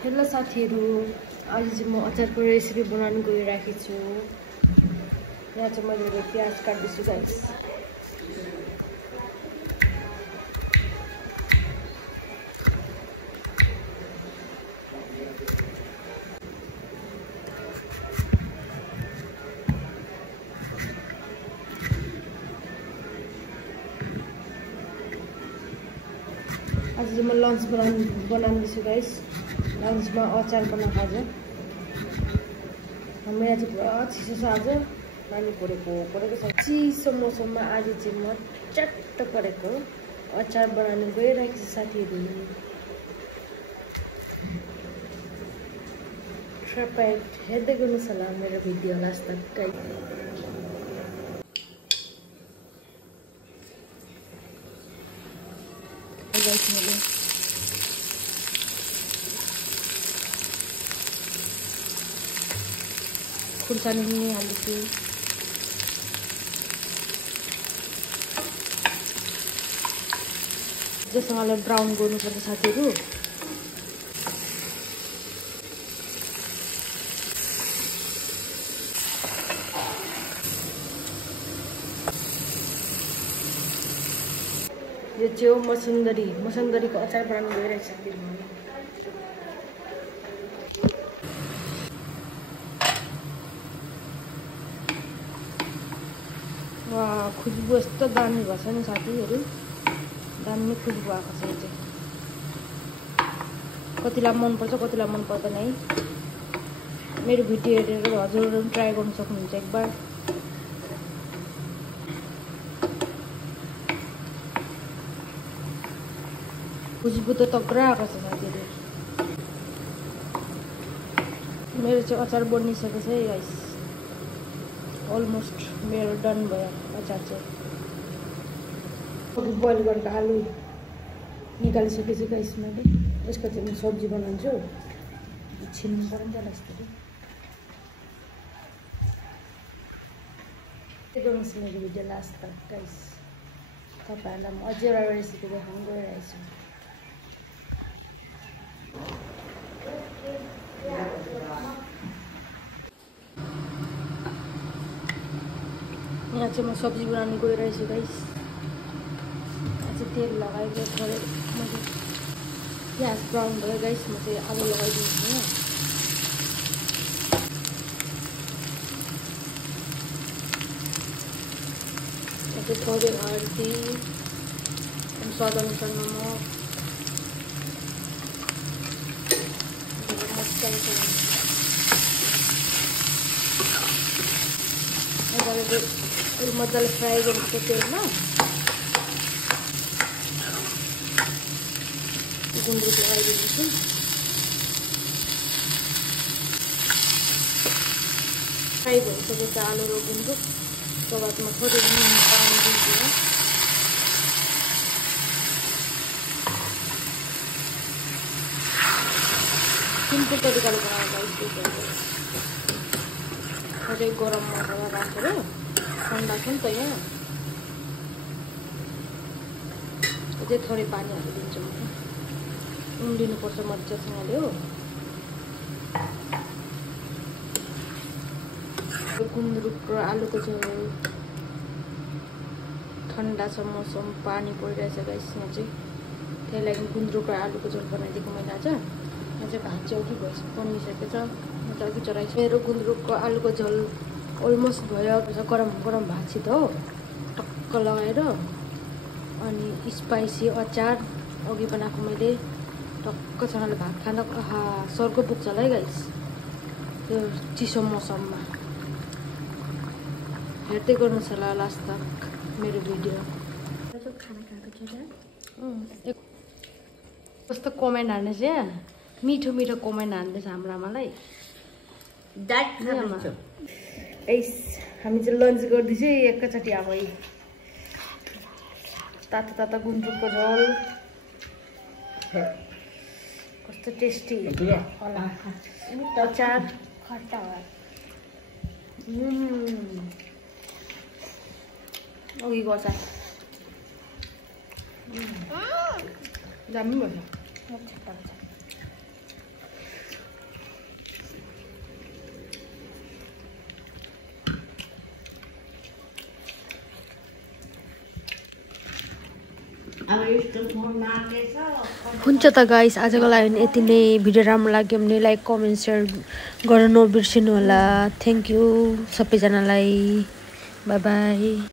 Hello साथीहरु, आज चाहिँ म अचारको रेसिपी बनाउन गइरहेको छु। यहाँ चाहिँ मैले प्याज काट्दैछु गाइस। आज चाहिँ म लन्च बनाउँदैछु गाइस। लन्चमा अचार बनाएको आज। हाम्रो यहाँ चाहिँ पुरा चिसो छ आज। पानी परेको छ। चिसो मौसममा आज चाहिँ म चट्ट परेको अचार बनाउन गइरहेको छु साथीहरु। कृपया हेर्दै गर्नुहोस् होला मेरो भिडियो लास्ट तक गाइस। खुर्सानी पनि हाल्छु। जससँगले ब्राउन गर्नुपर्छ साथीहरु। यो चाहिँ मसुन्दरीको अचार बनाउन गइरहेको छ साथीहरु। वाह, खुशबू यस्तो दामी भएछ नि साथीहरु। दामी खुशबू आएको छ। चाहिँ कतिलाई मन पर्छ कतिलाई मन पर्दैन है। मेरो भिडियो हेरेर हजुरहरु पनि ट्राई गर्न सक्नुहुन्छ एकबार। खुशबू त तगडा आएको छ साथीहरु। मेरो चाहिँ अचार बनिसकेको छ है गाइस। अलमोस्ट मेरो डन भयो अचार चाहिँ। बोइल गरेको आलु निकालिसकेछु गाइस मैले। यसको चाहिँ म सब्जी बनाउँछु। छिन्नु पर्यो नि त यसरी। हेर्नुहोस् मेरो भिडियो लास्ट तक गाइस। तपाईहरुलाई म अझै एउटा रेसिपी देखाउन गइरहेको छु। यहाँ चाहिँ म सब्जी बनाउन गइरहेको छु गाइस। आज तेल लगाएको थोरै मैले प्याज ब्राउन भयो गाइस। म चाहिँ आलु लगाइदिन्छु हैन। यहाँ चाहिँ थोरै हर्दी अनि स्वाद अनुसार नमक मजाले फ्राई गर्नुपर्छ तेलमा। गुन्द्रुक लगाइदिन्छु। फ्राई भइसकेपछि आलु र गुन्द्रुक। त्यसको बादमा थोरै नुन पानी दिन्छु। सिम्पल तरिकाले बनाउँदा थोरै गरम मसला राखेर ठन्डा छ नि त यहाँ। अझै थोरै पानी हालिदिन्छु। उम्लिनुपर्छ मजासँगले हो। गुन्द्रुक र आलुको झोल ठन्डा छ मौसम। पानी परिरहेछ गाइस यहाँ चाहिँ। त्यही लागि गुन्द्रुक र आलुको झोल बनाइदिएको मैले आज। यहाँ चाहिँ भात चाहिँ अघि बनिसकेको छ। म चाहिँ अघि चढाइछु। मेरो गुन्द्रुकको आलुको झोल अलमोस्ट भयो। गरम गरम भातसित हो टक्क लगाएर। अनि स्पाइसी अचार अघि बनाएको मैले। टक्कसँगले भात खाँदा आहा स्वर्ग पुग्छ होला है गाइस यो चिसो मौसममा। हेर्दै गर्नुहोस् होला लास्ट तक मेरो भिडियो। कस्तो कमेन्ट हान्दैछ यहाँ। मिठो मिठो कमेन्ट हान्दैछ हाम्रो आमालाई। हामी चाहिँ लन्च गर्दैछु एकैचोटि। अब तातो तातो गुन्द्रुकको झोल कस्तो टेस्टी होला। अचार खट्टा अघिको अचार दामी भयो। हुन्छ त गाइस, आजको लागि यति नै। भिडियो राम्रो लाग्यो भने लाइक कमेन्ट सेयर गर्न नबिर्सिनु होला। थ्याङ्क यू सबैजनालाई। By by.